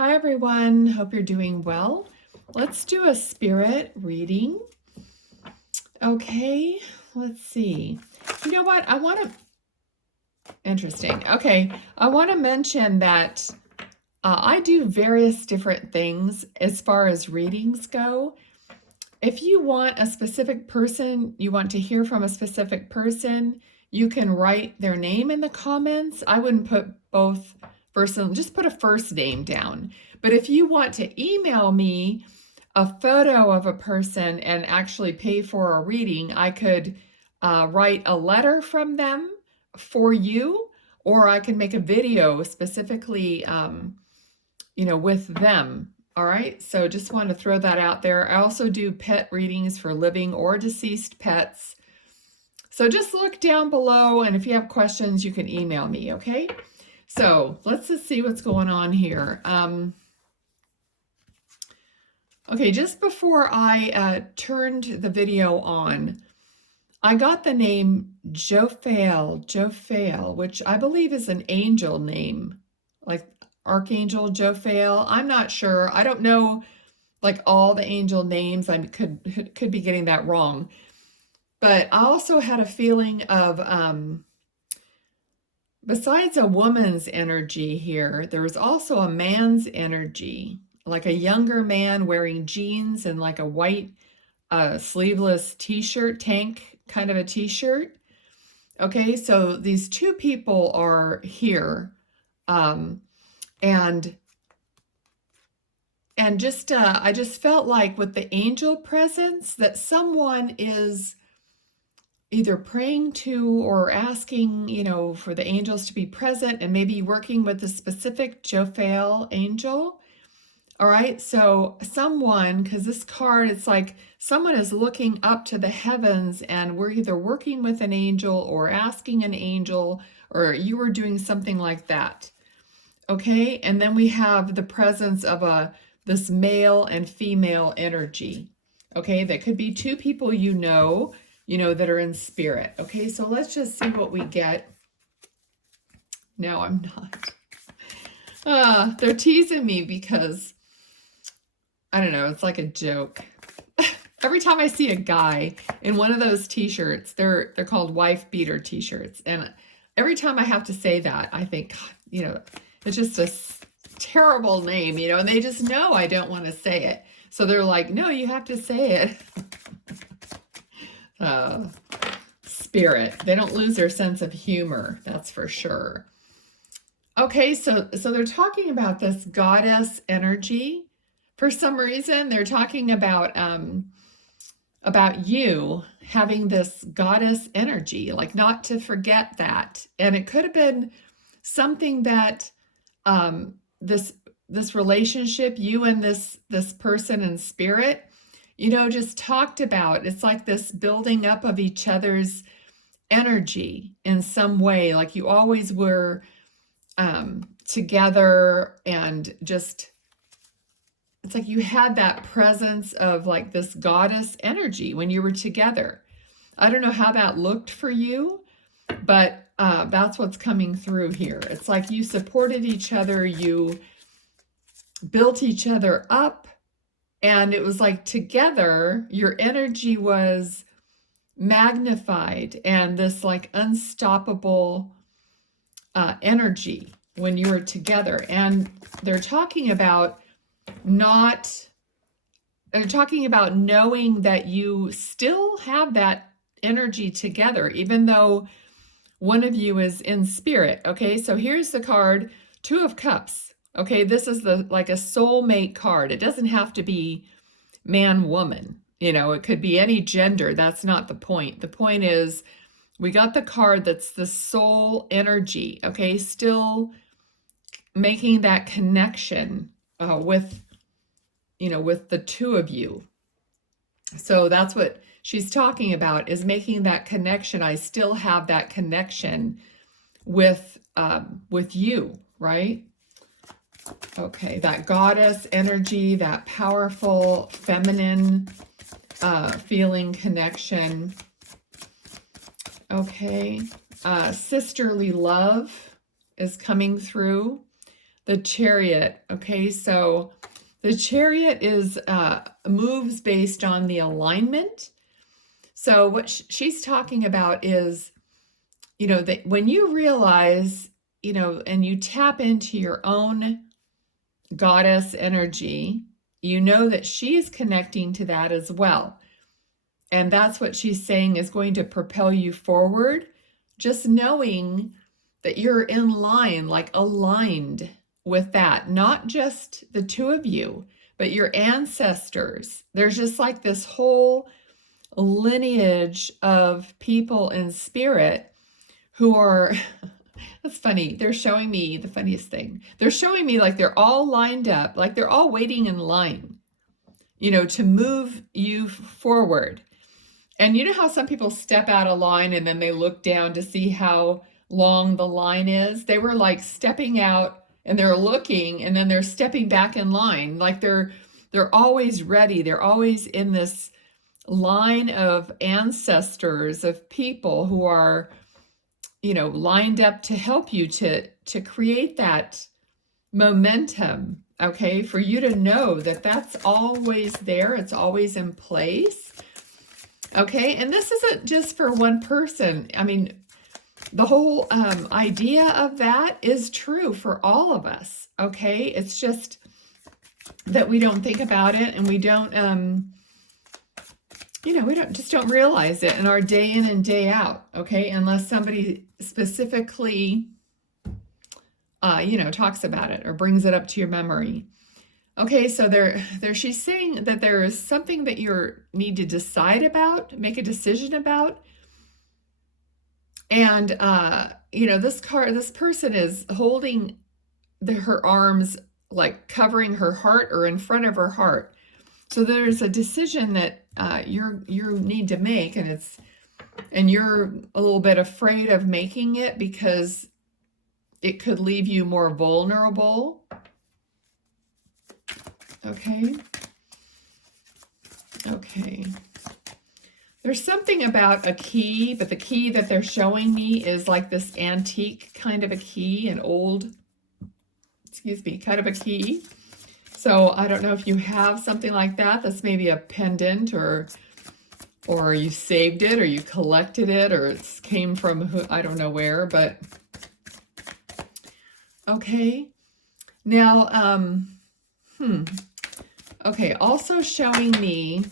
Hi everyone, hope you're doing well. Let's do a spirit reading. Okay, let's see. You know what? Interesting. Okay, I want to mention that I do various different things as far as readings go. If you want a specific person, you want to hear from a specific person, you can write their name in the comments. I wouldn't put both first and just put a first name down. But if you want to email me a photo of a person and actually pay for a reading, I could write a letter from them for you, or I can make a video specifically, with them. All right, so just want to throw that out there. I also do pet readings for living or deceased pets. So just look down below, and if you have questions, you can email me, okay? So let's just see what's going on here. Okay, just before I turned the video on, I got the name Jophael, which I believe is an angel name, like Archangel Jophael. I'm not sure. I don't know like all the angel names. I could be getting that wrong. But I also had a feeling of besides a woman's energy here, there was also a man's energy, like a younger man wearing jeans and like a white sleeveless t-shirt, tank kind of a t-shirt. Okay, so these two people are here, and just I just felt like with the angel presence that someone is either praying to or asking, for the angels to be present and maybe working with a specific Jophael angel. All right, so someone, because this card, it's like someone is looking up to the heavens and we're either working with an angel or asking an angel, or you were doing something like that. Okay, and then we have the presence of this male and female energy. Okay, that could be two people that are in spirit. Okay, so let's just see what we get. No, I'm not. They're teasing me because, I don't know, it's like a joke. Every time I see a guy in one of those t-shirts, they're called wife beater t-shirts. And every time I have to say that, I think, it's just a terrible name, and they just know I don't want to say it. So they're like, no, you have to say it. Spirit. They don't lose their sense of humor, that's for sure. Okay, so they're talking about this goddess energy. For some reason, they're talking about you having this goddess energy, like not to forget that. And it could have been something that this relationship, you and this person in spirit, just talked about. It's like this building up of each other's energy in some way, like you always were together, and just it's like you had that presence of like this goddess energy when you were together. I don't know how that looked for you, but that's what's coming through here. It's like you supported each other, you built each other up, and it was like together your energy was magnified, and this like unstoppable energy when you were together. And they're talking about knowing that you still have that energy together, even though one of you is in spirit. Okay, so here's the card, Two of Cups. Okay, this is like a soulmate card. It doesn't have to be man, woman. It could be any gender. That's not the point. The point is we got the card that's the soul energy, okay? Still making that connection with the two of you. So that's what she's talking about, is making that connection. I still have that connection with you, right? Okay, that goddess energy, that powerful feminine feeling connection. Okay, sisterly love is coming through. the Chariot. Okay, so the Chariot is moves based on the alignment. So what she's talking about is, that when you realize, and you tap into your own goddess energy, that she's connecting to that as well. And that's what she's saying is going to propel you forward. Just knowing that you're in line, like aligned with that, not just the two of you, but your ancestors. There's just like this whole lineage of people in spirit who are, that's funny. They're showing me the funniest thing. They're showing me like they're all lined up, like they're all waiting in line, to move you forward. And you know how some people step out of line and then they look down to see how long the line is? They were like stepping out and they're looking and then they're stepping back in line. Like they're always ready. They're always in this line of ancestors, of people who are, lined up to help you to create that momentum, okay? For you to know that that's always there. It's always in place. Okay, and this isn't just for one person. I mean, the whole idea of that is true for all of us, okay? It's just that we don't think about it and we don't, don't realize it in our day in and day out, okay? Unless somebody specifically, talks about it or brings it up to your memory. Okay, so she's saying that there is something that you need to decide about, make a decision about. And, this person is holding her arms, like covering her heart or in front of her heart. So there's a decision that you need to make, and you're a little bit afraid of making it because it could leave you more vulnerable. Okay. There's something about a key, but the key that they're showing me is like this antique kind of a key, an old, kind of a key. So I don't know if you have something like that. That's maybe a pendant or you saved it or you collected it or it came from I don't know where, but okay. Now, okay, also showing me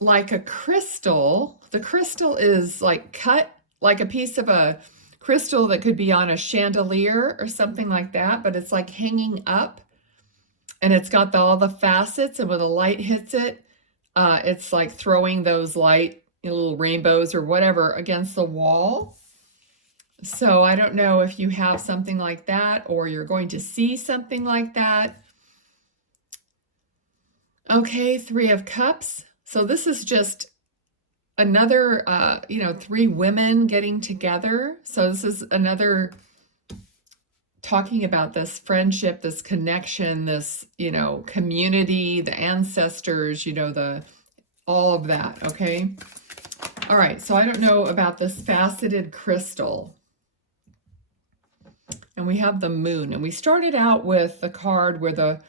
like a crystal. The crystal is like cut like a piece of a crystal that could be on a chandelier or something like that, but it's like hanging up and it's got all the facets, and when the light hits it, it's like throwing those light little rainbows or whatever against the wall. So I don't know if you have something like that or you're going to see something like that. Okay, 3 of Cups. So this is just another, 3 women getting together. So this is another talking about this friendship, this connection, this, community, the ancestors, all of that, okay? All right, so I don't know about this faceted crystal. And we have the moon. And we started out with the card where the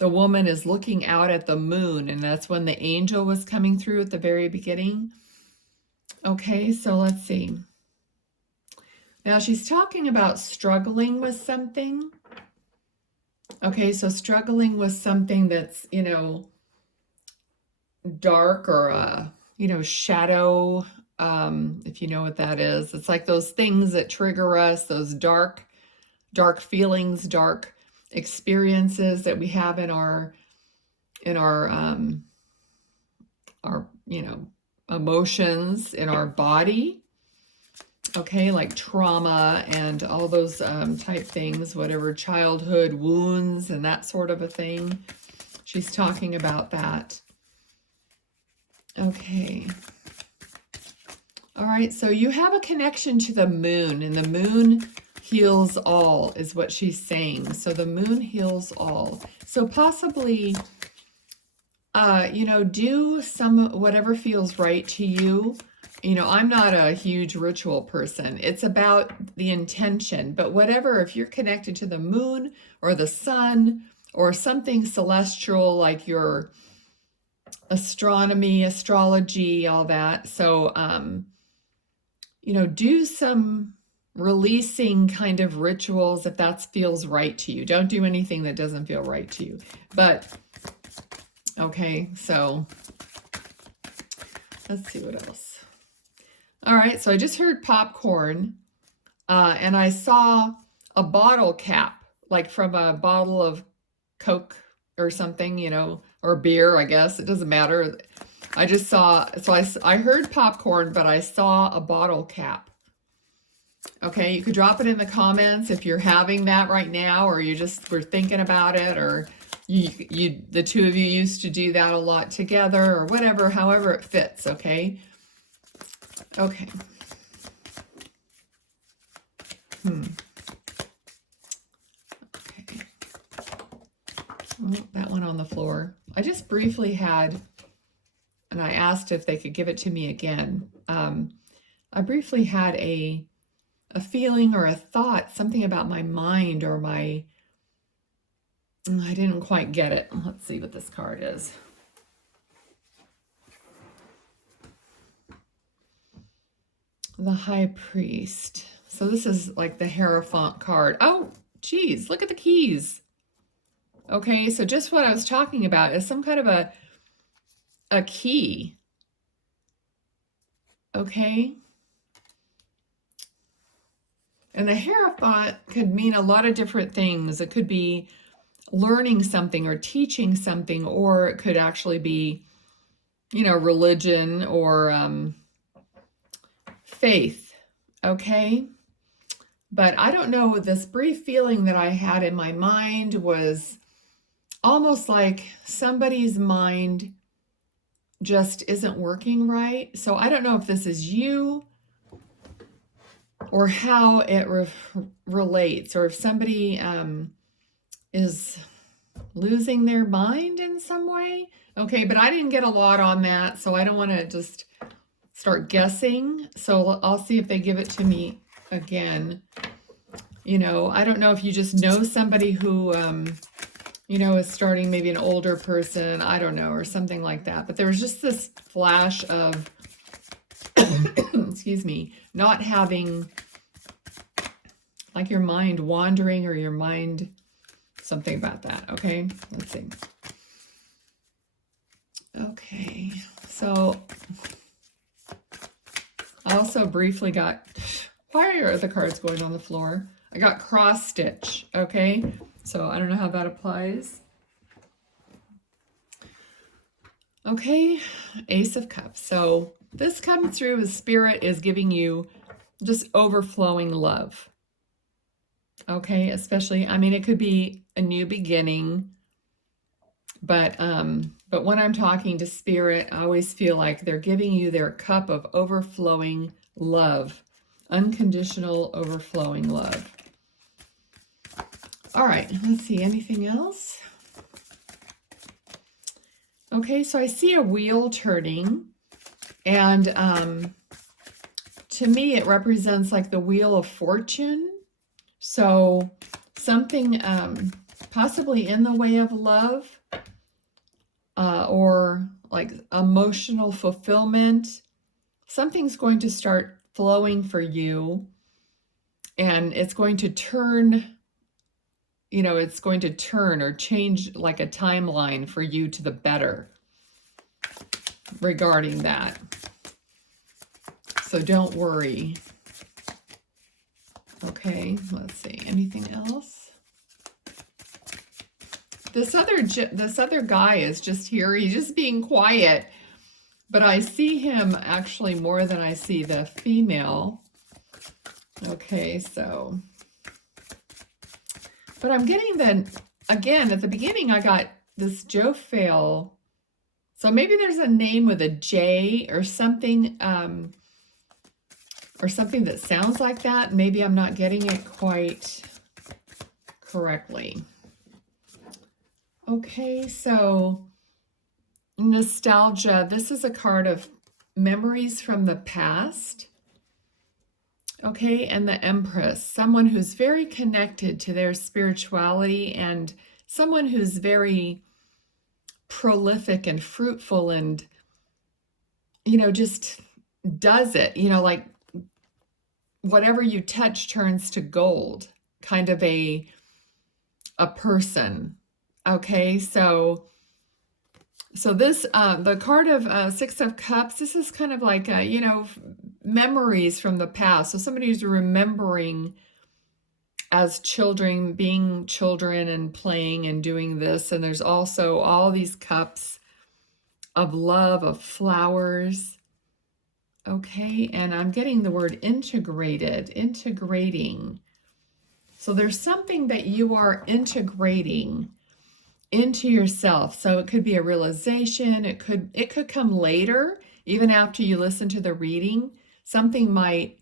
woman is looking out at the moon, and that's when the angel was coming through at the very beginning. Okay, so let's see. Now she's talking about struggling with something. Okay, so struggling with something that's, dark or, shadow, if you know what that is. It's like those things that trigger us, those dark feelings, dark experiences that we have in our emotions, in our body. Okay, like trauma and all those type things, whatever, childhood wounds and that sort of a thing. She's talking about that. Okay. All right, so you have a connection to the moon, and the moon heals all is what she's saying. So the moon heals all. So possibly, do whatever feels right to you. you know, I'm not a huge ritual person. It's about the intention. But whatever, if you're connected to the moon or the sun or something celestial like your astronomy, astrology, all that. So, you know, do some releasing kind of rituals if that feels right to you. Don't do anything that doesn't feel right to you. But, okay, so let's see what else. All right, so I just heard popcorn, and I saw a bottle cap, like from a bottle of Coke or something, you know, or beer, I guess. It doesn't matter. I just saw, so I heard popcorn, but I saw a bottle cap. Okay, you could drop it in the comments if you're having that right now, or you just were thinking about it, or the two of you used to do that a lot together, or whatever, however it fits, okay? Okay. Okay. Oh, that one on the floor. I just briefly had, and I asked if they could give it to me again. I briefly had a feeling or a thought, something about my mind or my, I didn't quite get it. Let's see what this card is. The High Priest. So this is like the Hierophant card. Oh, geez, look at the keys. Okay, so just what I was talking about is some kind of a key. Okay. And the Hierophant could mean a lot of different things. It could be learning something or teaching something, or it could actually be, you know, religion or faith. Okay. But I don't know, this brief feeling that I had in my mind was almost like somebody's mind just isn't working right. So I don't know if this is you or how it relates, or if somebody is losing their mind in some way. Okay, but I didn't get a lot on that, so I don't want to just start guessing. So I'll see if they give it to me again. You know, I don't know if you just know somebody who, you know, is starting, maybe an older person, I don't know, or something like that. But there was just this flash of, excuse me, not having, like your mind wandering, or your mind, something about that. Okay, let's see. Okay, so I also briefly got, why are the cards going on the floor? I got cross stitch. Okay, so I don't know how that applies. Okay, Ace of Cups. So this comes through as Spirit is giving you just overflowing love. Okay, especially, I mean, it could be a new beginning, but when I'm talking to Spirit, I always feel like they're giving you their cup of overflowing love, unconditional overflowing love. All right, let's see, anything else? Okay, so I see a wheel turning, and to me it represents like the Wheel of Fortune. So something possibly in the way of love, or like emotional fulfillment. Something's going to start flowing for you, and it's going to turn, you know, it's going to turn or change like a timeline for you to the better regarding that. So don't worry. Okay, let's see, anything else? This other guy is just here. He's just being quiet, but I see him actually more than I see the female. Okay, so, but I'm getting again, at the beginning, I got this Jophael. So maybe there's a name with a J or something that sounds like that. Maybe I'm not getting it quite correctly. Okay, so nostalgia. This is a card of memories from the past. Okay, and the Empress, someone who's very connected to their spirituality and someone who's very prolific and fruitful and, just does it, like whatever you touch turns to gold, kind of a person. Okay, so this, the card of Six of Cups, this is kind of like, memories from the past. So somebody who's remembering as children, being children and playing and doing this. And there's also all these cups of love, of flowers. Okay, and I'm getting the word integrated, integrating. So there's something that you are integrating into yourself. So it could be a realization, it could come later, even after you listen to the reading. Something might,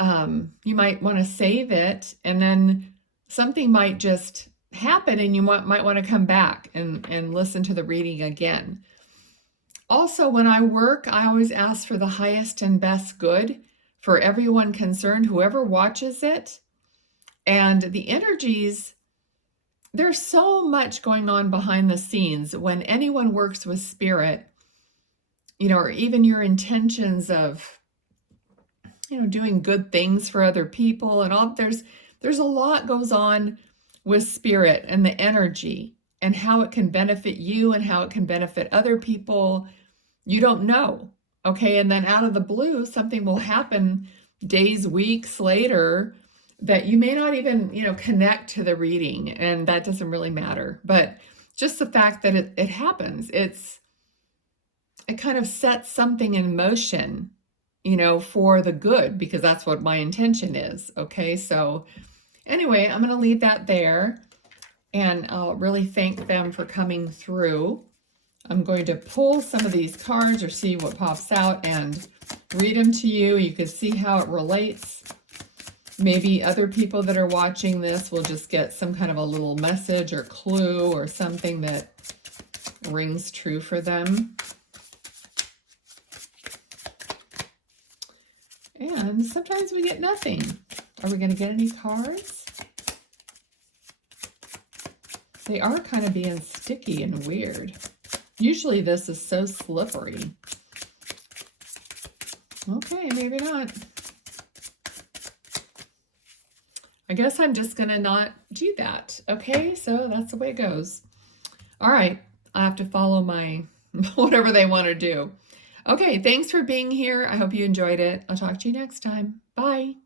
you might want to save it, and then something might just happen and you might want to come back and listen to the reading again. Also, when I work, I always ask for the highest and best good for everyone concerned, whoever watches it. And the energies, there's so much going on behind the scenes when anyone works with spirit, or even your intentions of, doing good things for other people and all. There's a lot goes on with spirit and the energy and how it can benefit you and how it can benefit other people. You don't know. Okay. And then out of the blue, something will happen days, weeks later that you may not even, connect to the reading, and that doesn't really matter. But just the fact that it happens, it kind of sets something in motion, for the good, because that's what my intention is. Okay. So anyway, I'm going to leave that there, and I'll really thank them for coming through. I'm going to pull some of these cards or see what pops out and read them to you. You can see how it relates. Maybe other people that are watching this will just get some kind of a little message or clue or something that rings true for them. And sometimes we get nothing. Are we going to get any cards? They are kind of being sticky and weird. Usually this is so slippery. Okay, maybe not. I guess I'm just going to not do that. Okay, so that's the way it goes. All right, I have to follow my whatever they want to do. Okay, thanks for being here. I hope you enjoyed it. I'll talk to you next time. Bye.